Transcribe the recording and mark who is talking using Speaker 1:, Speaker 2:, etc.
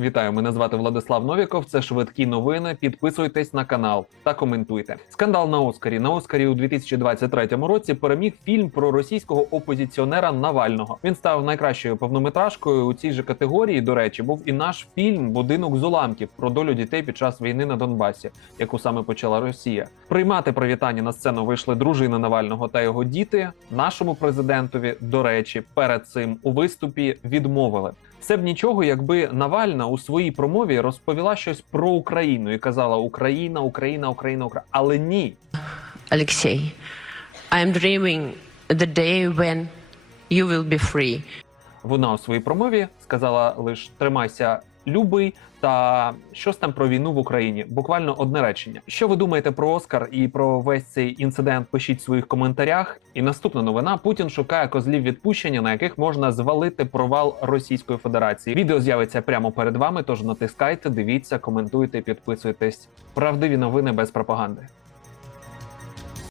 Speaker 1: Вітаю, мене звати Владислав Новіков. Це швидкі новини. Підписуйтесь на канал та коментуйте. Скандал на Оскарі. На Оскарі у 2023 році переміг фільм про російського опозиціонера Навального. Він став найкращою повнометражкою у цій же категорії. До речі, був і наш фільм Будинок з уламків про долю дітей під час війни на Донбасі, яку саме почала Росія. Приймати привітання на сцену вийшли дружина Навального та його діти. Нашому президентові, до речі, перед цим у виступі відмовили. Все б нічого, якби Навальна у своїй промові розповіла щось про Україну і казала Україна, Україна, Україна, Україна. Але ні,
Speaker 2: Олексій, I'm am dreaming the day when you will be free.
Speaker 1: вона у своїй промові сказала лише тримайся, любий, та щось там про війну в Україні. Буквально одне речення. Що ви думаєте про Оскар і про весь цей інцидент? Пишіть в своїх коментарях. І наступна новина: Путін шукає козлів відпущення, на яких можна звалити провал Російської Федерації. Відео з'явиться прямо перед вами. Тож натискайте, дивіться, коментуйте, підписуйтесь. Правдиві новини без пропаганди.